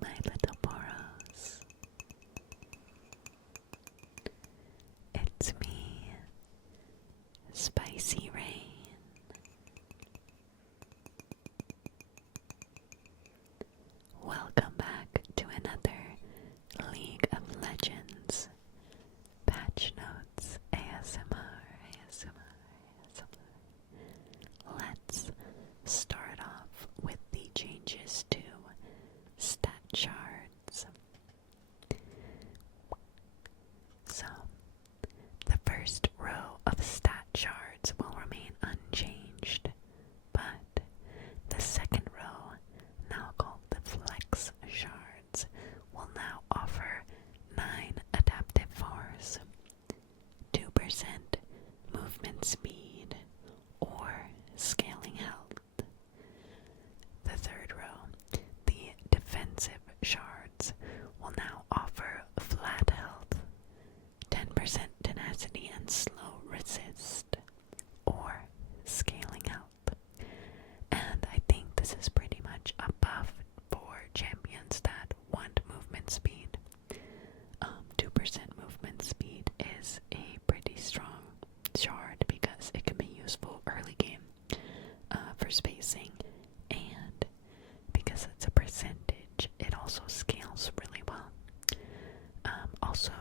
my little Boros. It's me, SpicyRane. Welcome back to another League of Legends Patch Notes ASMR. Let's start off with the changes to stat shards. So, the first row of stat shards will remain unchanged, but the second row, now called the flex shards, will now offer 9 adaptive force, 2% movement speed, or scaling health. The third row, the defensive shards, will now offer flat health, 10% tenacity and slow resist, or scaling health. And I think this is pretty much a buff for champions that want movement speed. 2% movement speed is a pretty strong shard because it can be useful early game for spacing, and because it's a percentage, it also scales really well. Also,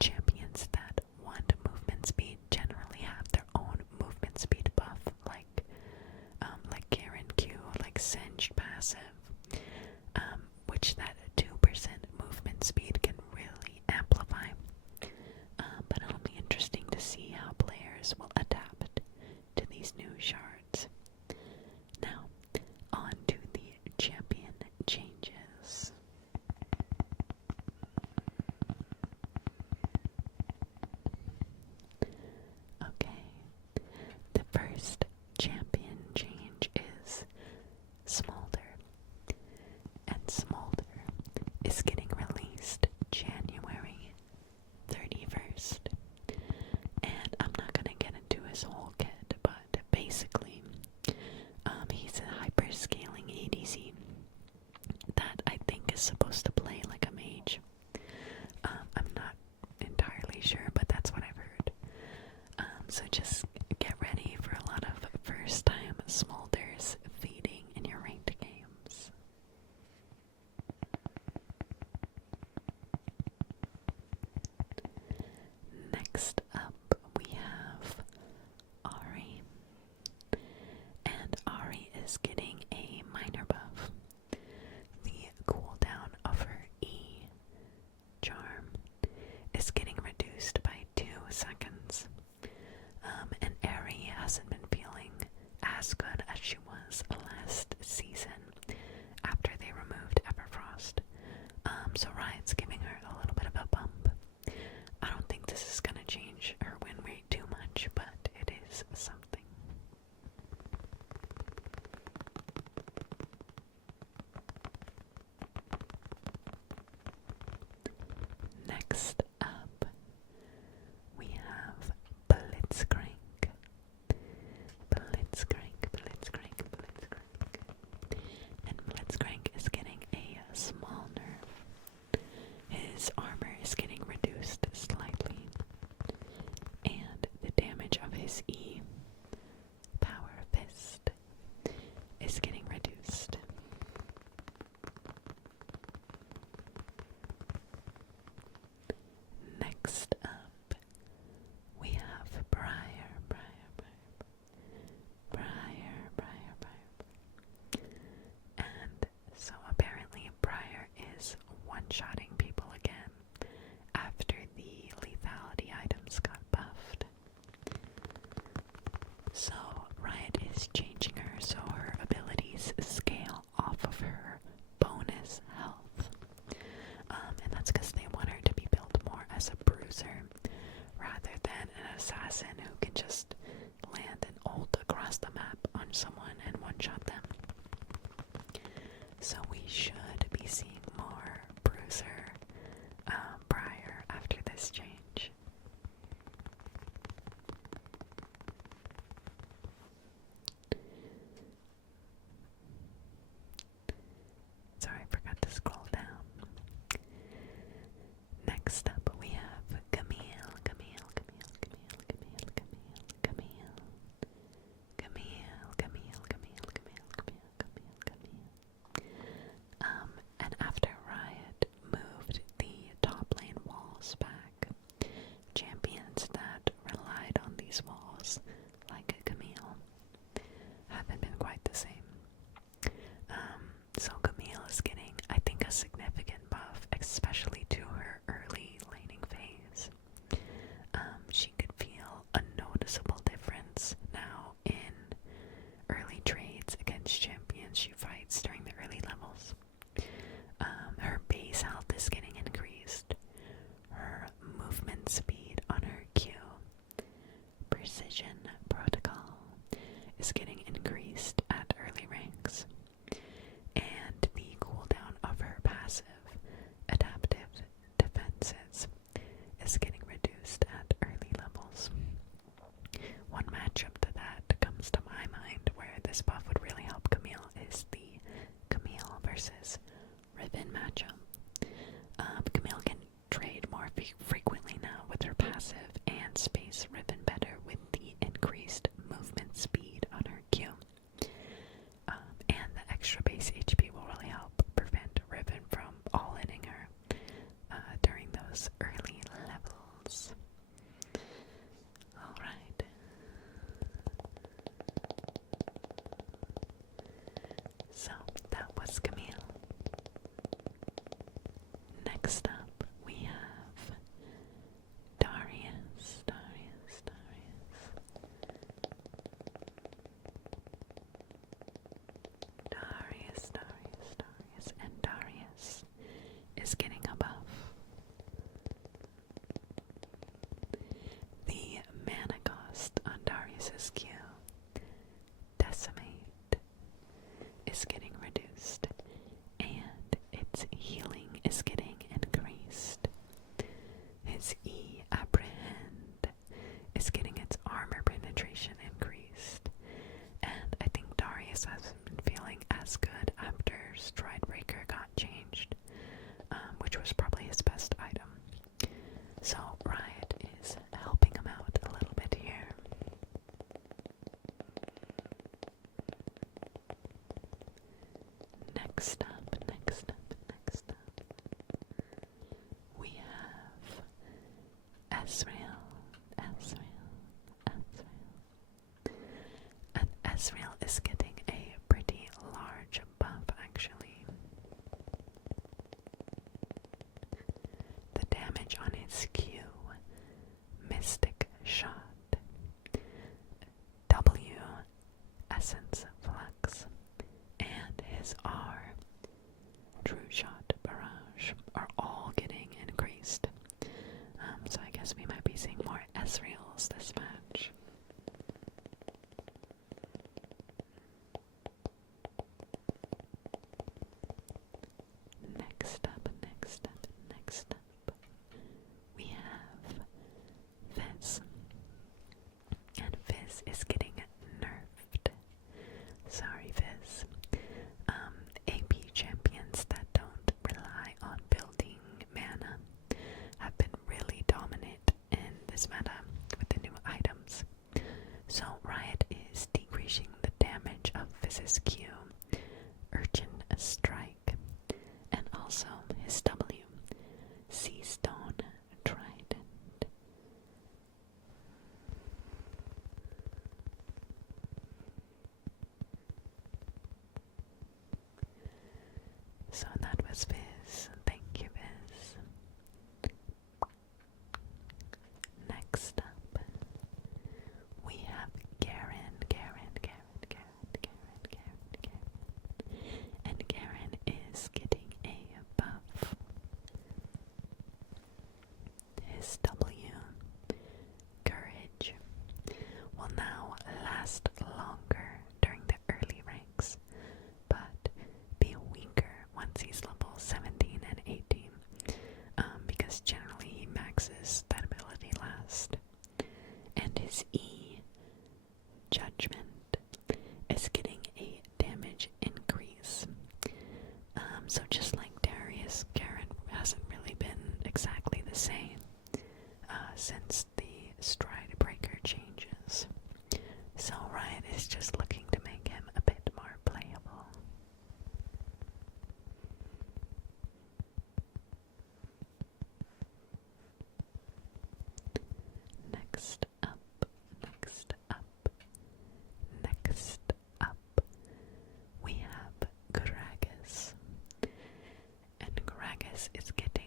champions that want movement speed generally have their own movement speed buff, like Garen Q, like Singed passive, which that 2% movement speed can really amplify. But it'll be interesting to see how players will adapt to these new shards. Now, on to the champion changes. Okay, the first champion change is Smolder. And Smolder is getting released January 31st. And I'm not gonna get into his whole kit, but basically, he's a hyper-scaling ADC that I think is supposed to play like a mage. I'm not entirely sure, but that's what I've heard. So just get ready for a lot of first-time Smolders feeding in your ranked games. Next up, we have Ahri. And Ahri is getting a minor buff. The cooldown of her E charm is getting reduced by 2 seconds. And Ahri hasn't been feeling as good as she was last season after they removed Everfrost. So Riot's giving her a little bit of a bump. I don't think this is gonna change her win rate too much, but it is something. Next up, we have Blitzcrank. And Blitzcrank is getting a small nerf. His armor is getting reduced slightly, and the damage of his E, Power Fist, is getting reduced. Next up, we have Briar. And so apparently Briar is one-shotting people again after the lethality items got buffed. So Riot is changing her so her abilities scale off of her bonus health. And that's because they want her to be built more as a bruiser rather than an assassin who can just land an ult across the map on someone and one-shot them. So we should be seeing more bruiser Briar after this change. Sorry, I forgot to scroll down. especially to her early laning phase. She could feel a noticeable difference now in early trades against champions she fights during the early levels. Her base health is getting increased. Her movement speed on her Q, precision protocol, is getting increased at early ranks. And the cooldown of her passive, adaptive defenses, is getting reduced at early levels. One matchup that comes to my mind where this buff would really help Camille is the Camille versus Riven matchup. Camille can trade more frequently now with her passive and space Riven better with the increased movement speed on her Q. And the extra base HP will really help prevent Riven from all-inning her during those early levels. Alright. So, that was Camille. Next up, we have Darius. And Darius is getting a buff. The mana cost on Darius's Q, Decimate, is getting reduced, and its healing is getting increased. His E, Apprehend, is getting its armor penetration increased, and I think Darius hasn't been feeling as good after Stridebreaker got changed, which was probably his best item. So Riot is helping him out a little bit here. Next up, we have Ezreal. And Ezreal is getting a pretty large buff, actually. The damage on his Q, Mystic Shot, W, Essence Flux, and his R, True Shot Barrage, are all getting increased. So I guess we might be seeing more Ezreals this match. Next up, we have Fizz. And Fizz is getting nerfed. Sorry, Fizz. AP champions that don't rely on building mana have been really dominant in this meta with the new items. So Riot is decreasing the damage of Fizz's Q, Urchin Strike, and also his W, Sea Stone Trident. So that was Fizz. Thank you, Fizz. Next up, we have Garen. And Garen is getting a buff. His W, Courage, will now last longer during the early ranks, but be weaker once he's level 17 and 18, because generally he maxes that ability last. And his E, Judgment, is getting a damage increase. So just like Darius, Garen hasn't really been exactly the same since the Stridebreaker changes. So Riot is just looking to make him a bit more playable. Next up, we have Gragas. And Gragas is getting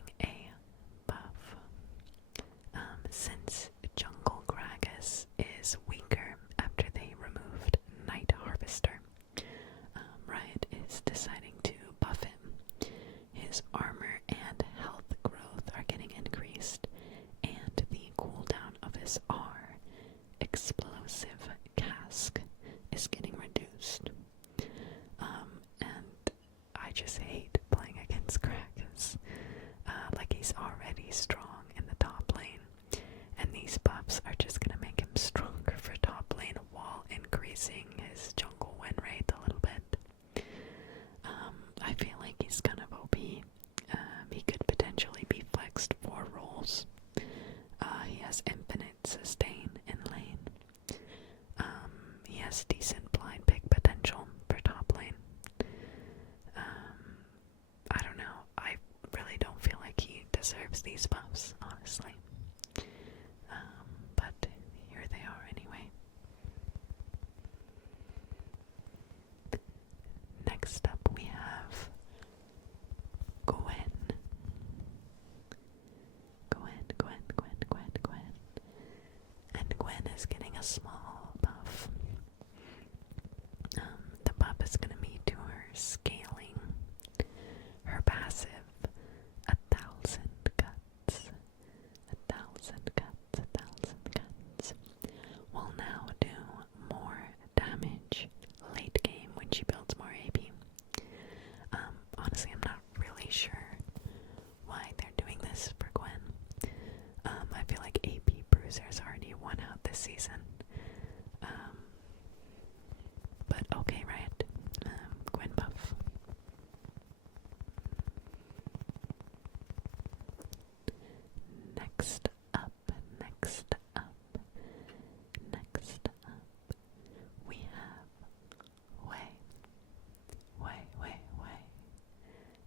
deserves these buffs, honestly. But here they are anyway. Next up we have Gwen. Gwen. And Gwen is getting a small buff. The buff is going to be to her scaling. Her passive, 1,000 cuts. 1,000 cuts. Will now do more damage late game when she builds more AP. Honestly, I'm not really sure why they're doing this for Gwen. I feel like AP Bruiser's already won out this season. But okay, right? Gwen buff. Next up, we have Hwei.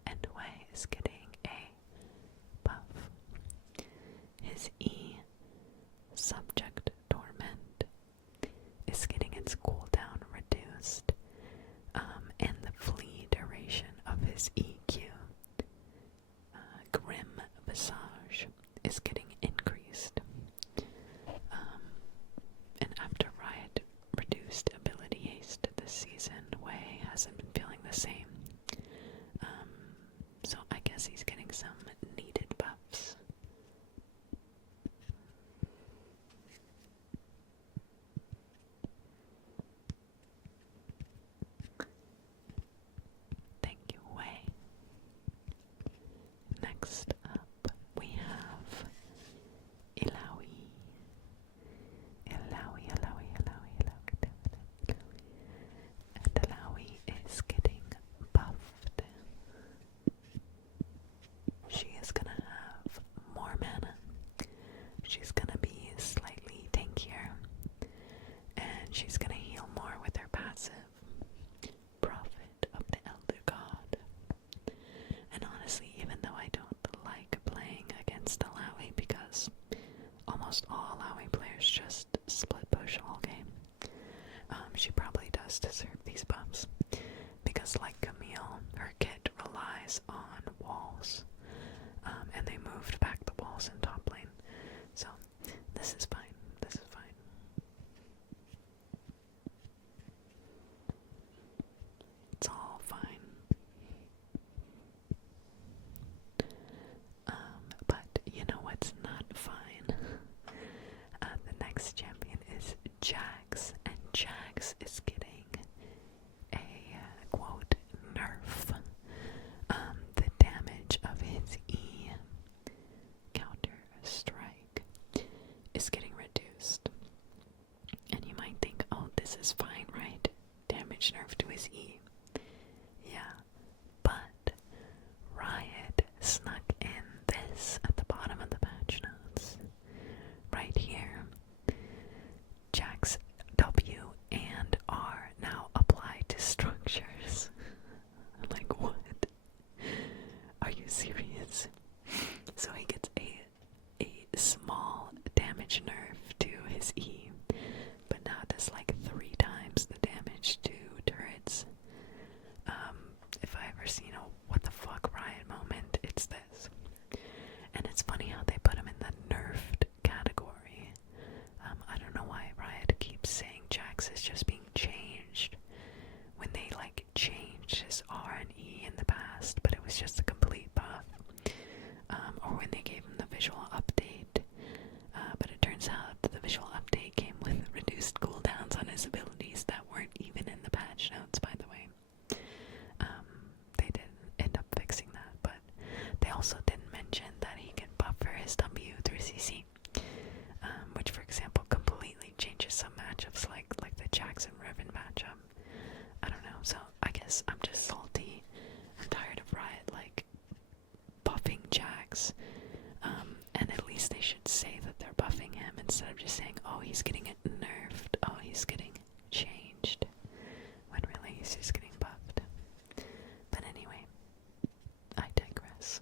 And Hwei is getting a buff. His E, Subject Torment, is getting its cooldown reduced, and the flee duration of his EQ, Grim Visage, is getting increased. And after Riot reduced ability haste this season, Hwei hasn't been feeling the same. So I guess he's getting some needed buffs. Thank you, Hwei. Next up, we have Illaoi. And Illaoi is getting buffed. She is gonna have more mana. She's gonna be slightly tankier. And she's gonna heal more with her passive, Prophet of the Elder God. And honestly, even though I don't like playing against Illaoi because almost all Illaoi players just split push all game, she probably does deserve these buffs. Because like Camille, her kit relies on walls. And they moved back the walls in top lane. So, this is fine. It's all fine. But you know what's not fine? The next champion is Jax, and Jax is getting a, quote, nerf. The damage of his E, Counter Strike, is getting reduced. And you might think, oh, this is fine, right? Damage nerf to his E. Yeah, but Riot snuck in this at the bottom of the patch notes. Right here. Jax W and R now apply to structures. Like, what? Are you serious? So he gets a small damage nerf to his E, but now does like 3 times the damage to turrets. If I ever seen a what the fuck Riot moment, it's this. And it's funny how they put him in the nerfed category. I don't know why Riot keeps saying Jax is just being changed when they like changed his R and E in the past, but it was just a complete buff. Or when they gave him the visual update. But it turns out the visual update came with reduced cooldowns on his abilities that weren't even in the patch notes, by the way. They didn't end up fixing that, but they also didn't mention that he can buffer his W through CC. Which, for example, completely changes some matchups like the Jackson Riven matchup. I don't know, so I guess I'm just salty. I'm tired of Riot, like, buffing Jax. And at least they should say that they're buffing him instead of just saying, oh, he's getting it nerfed, oh, he's getting changed. When really he's just getting buffed. But anyway, I digress.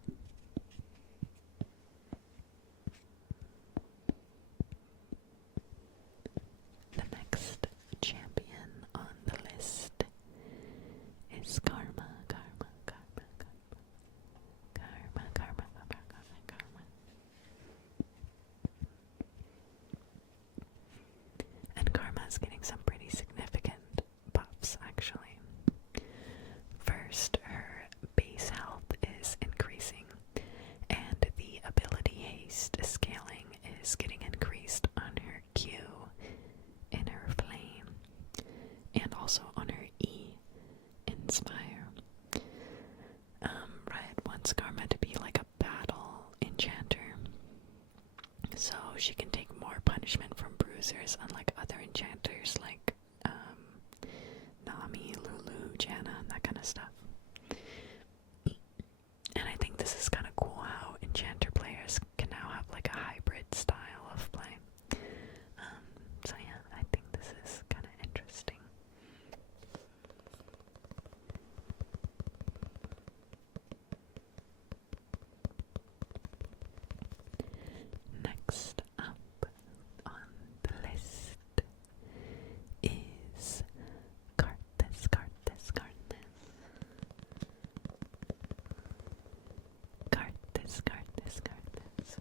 Karthus, Karthus, Karthus.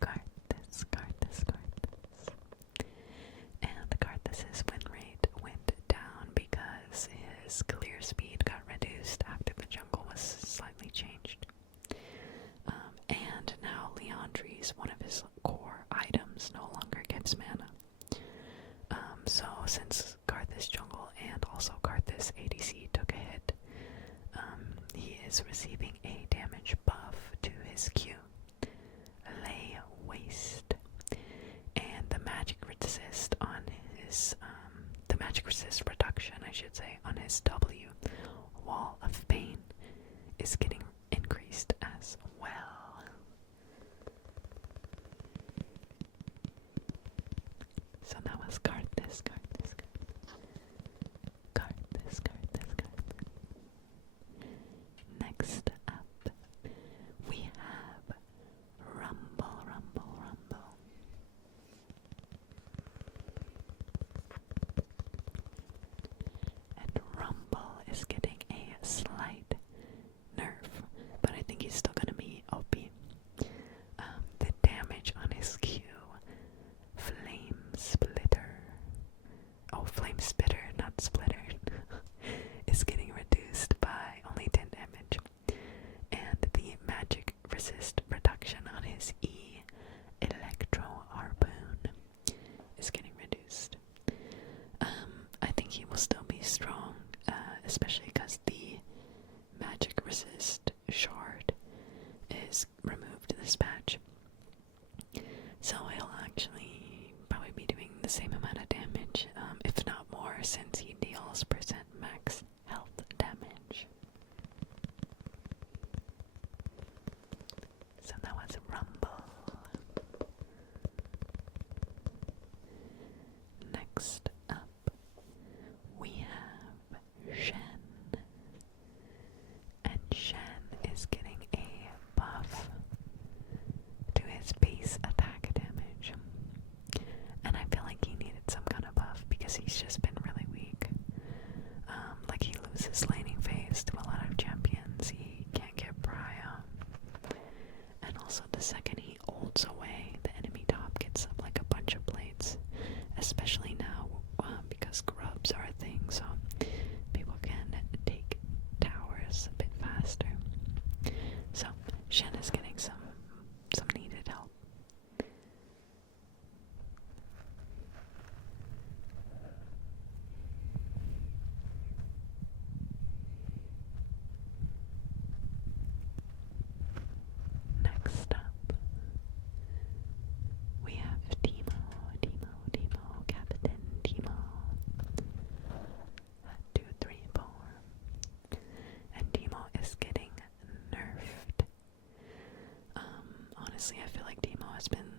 Karthus, Karthus, Karthus. And Karthus's win rate went down because his clear speed got reduced after the jungle was slightly changed. And now Leandri's, one of his core items, no longer gives mana. So since Karthus jungle and also Karthus ADC took a hit, he is receiving a damage buff to his Q. Lay Waste. And the magic resist on his, the magic resist reduction, I should say, on his W, Wall of Pain, is getting increased as well. So that was Karthus, Karthus, Karthus, Karthus, Karthus. Next up, we have Rumble, Rumble, Rumble. And Rumble is getting a slight nerf, but I think he's still gonna be OP. The damage on his Q, Flame Splitter, Flame Spitter, not Splitter, is getting reduced by only 10 damage. And the magic resist reduction on his E, Electro Harpoon, is getting reduced. I think he will still be strong, especially because the magic resist shard is removed this patch. So he'll actually probably be doing the same amount of damage, if not more, since he deals percent max health damage. So that was Rumble. Next up, we have Shen. And Shen is getting a buff to his base attack damage. And I feel like he needed some kind of buff because he's just been really weak. Like he loses laning phase to a lot of champions. He can't get Briar. And also the second he ults away, the enemy top gets up like a bunch of plates. Especially now because grubs are a thing, so people can take towers a bit faster. So Shen is getting some needed help. Next up, we have Teemo, Captain Teemo. 2, 3, 4. And Teemo is getting nerfed. Honestly, I feel like Teemo has been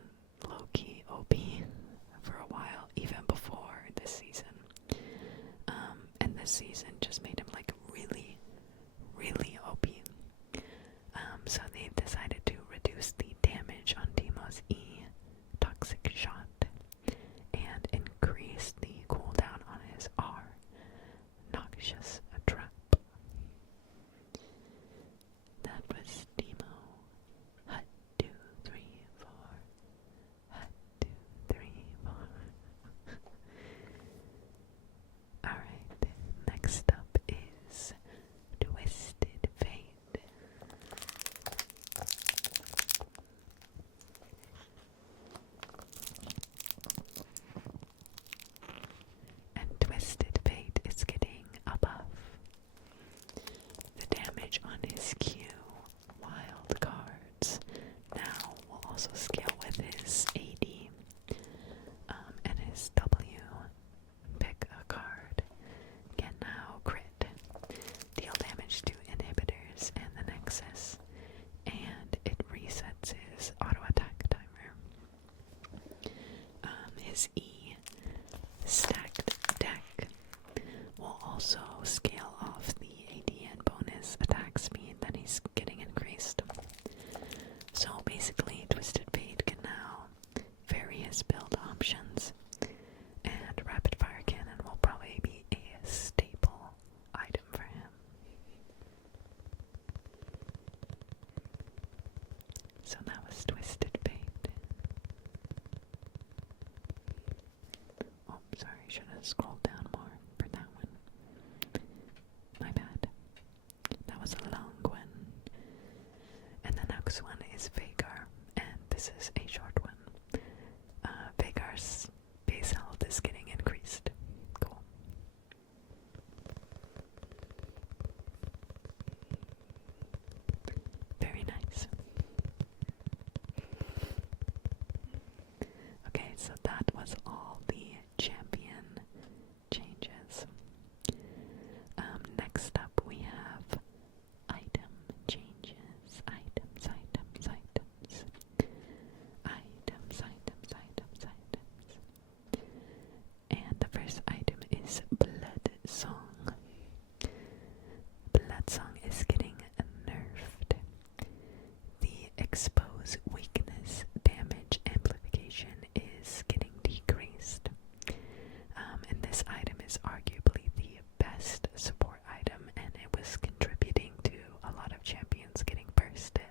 low-key OP for a while, even before this season. And this season just made him like really, really OP. So they've decided to reduce the damage on Teemo's E, Toxic Shot, and increase the cooldown on his R, Noxious Trap. That was Teemo. Hut 2, 3, 4. Hut 2, 3, 4. Alright, next up so that was Twisted Fate. Oh, sorry, should have scrolled down more for that one. My bad. That was a long one. And the next one is Veigar, and this is a short one. Veigar's base health is getting increased. Cool. Very nice. Okay, so that was all the champion changes. Next up we have item changes. Items. And the first item is Blood Song. Blood Song is getting nerfed. The expose weakness damage amplification is getting decreased. And this item is arguably the best support item, and it was contributing to a lot of champions getting bursted.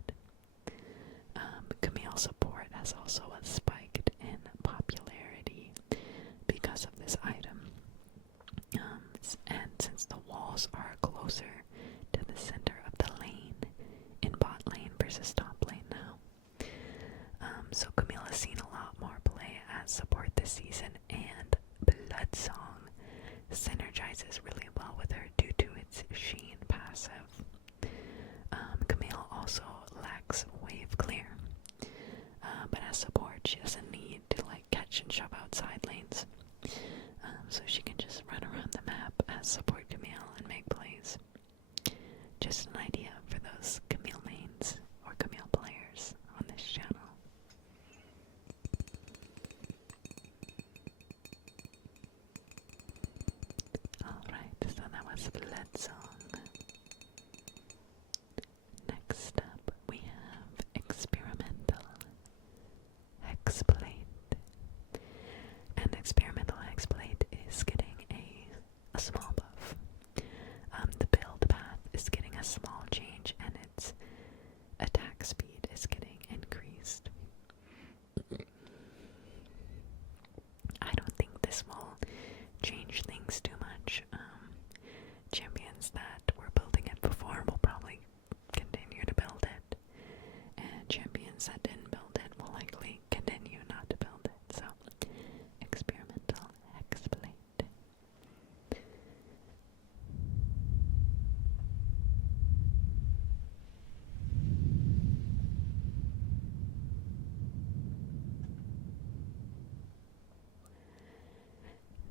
Camille support has also spiked in popularity because of this item. And since the walls are closer to the center of the lane in bot lane versus top lane now, so Camille has seen a lot more play as support this season, and Blood Song synergizes really well with her due to its Sheen passive. Camille also lacks wave clear, but as support she doesn't need to catch and shove out side lanes, so she can just run around the map as support Camille and make plays. Just an idea for those Camille mains or Camille players on this channel. Alright, so that was Blood Song. Next up we have Experimental Hexblade. And Experimental Hexblade is getting a small buff. The build path is getting a small change, and its attack speed is getting increased. I don't think this will change things too much. Champions that were building it before will probably continue to build it, and champions that didn't build it will likely continue not to build it. So, Experimental Hexblade.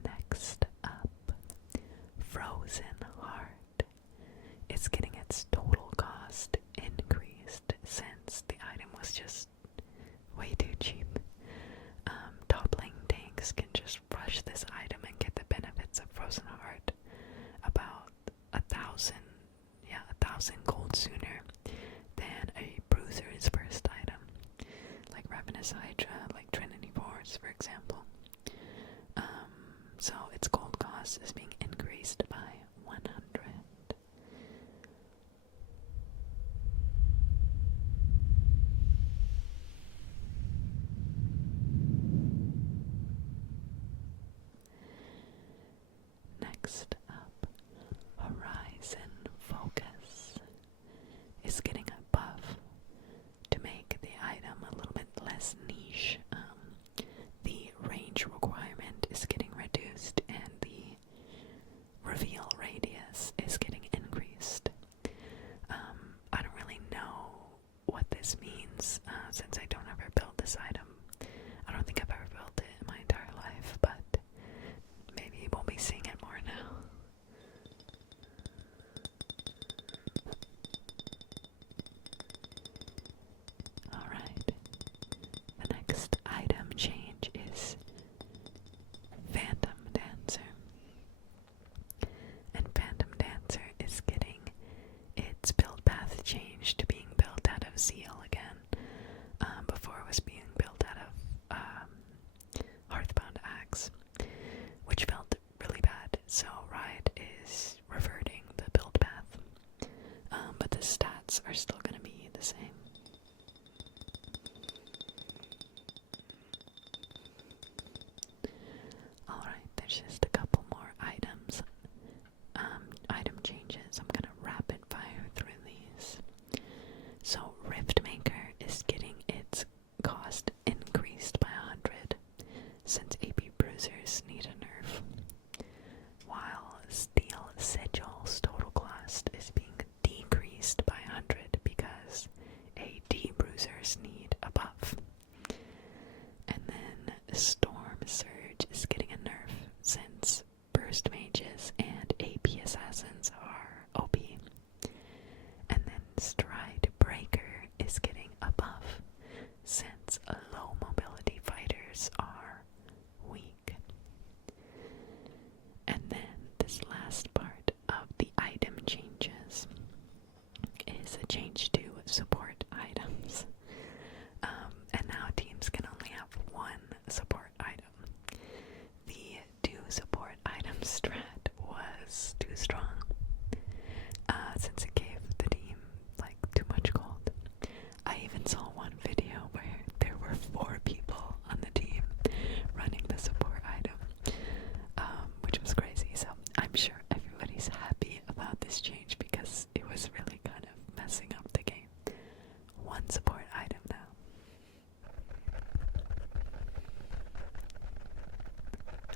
Next up, Frozen Heart is getting its total cost increased since the item was just way too cheap. Top lane tanks can just rush this item and get the benefits of Frozen Heart about 1,000 gold sooner than a bruiser's first item, like Ravenous Hydra, like Trinity Force, for example. So its gold cost is being increased by 100. Next up, Horizon Focus is getting a buff to make the item a little bit less niche. The range requirement is getting reduced, and the reveal radius is getting increased. I don't really know what this means, since I don't ever build this item. I don't think I've ever built it in my entire life, but maybe we'll be seeing it more now. Alright, the next item change is Phantom Dancer. And Phantom Dancer is getting its build path changed to being built out of Zeal again. Before it was being built users need a buff. And then Storm Surge is getting a nerf since burst mages and AP assassins are OP. And then Stride Breaker is getting a buff since low mobility fighters are weak. And then this last part of the item changes is a change to support items. And now teams can only have one support item. The 2 support item strat was too strong, since it gave the team like too much gold. I even saw one video where there were 4 people on the team running the support item, which was crazy. So I'm sure everybody's happy about this change because it was really kind of messing up the game. 1 support item now.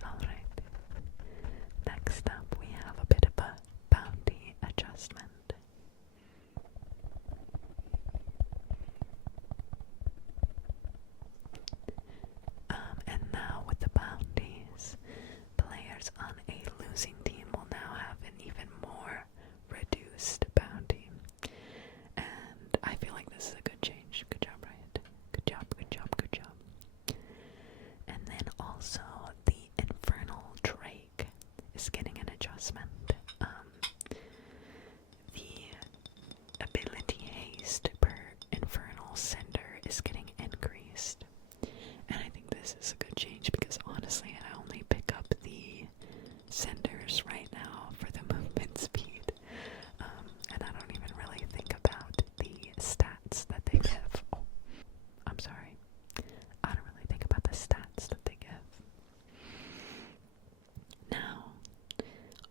Alright, next up we have a bit of a bounty adjustment. And now with the bounties, players on a losing team will now have an even more reduced bounty. And I feel like this is a good change. Good job, Riot. Good job, good job, good job. And then also the Infernal Drake is getting an adjustment. The ability haste per Infernal Cinder is getting increased. And I think this is a good change because honestly I only pick up the cinders right now for the movement speed. And I don't even really think about the stats that they give. Oh, I'm sorry. I don't really think about the stats that they give. Now,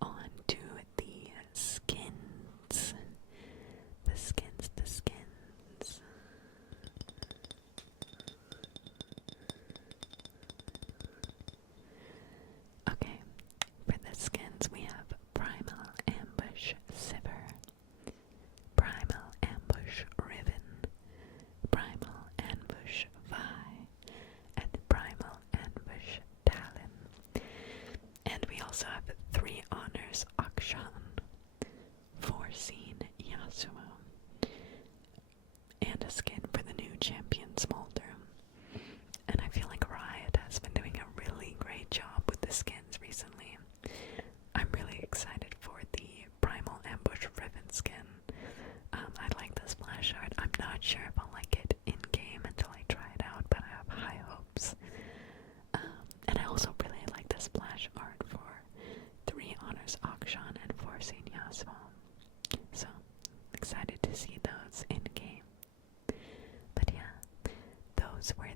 on to the skins. The skins, the skins. Okay, for the skins we have Primal Ambush Sivir, Primal Ambush Riven, Primal Ambush Vi, and Primal Ambush Talon. And we also have 3 honors Akshan, 4 scene Yasuo, and a skin for the new champion Smolder. And I feel like Riot has been doing a really great job with the skins recently. I'm really excited for the Primal Ambush Riven skin. I like the splash art. I'm not sure if I'll like it in-game until I try it out, but I have high hopes. And I also really like the splash art for 3 honors Akshan and 4 scene Yasuo. So, excited to see those in-game. But yeah, those were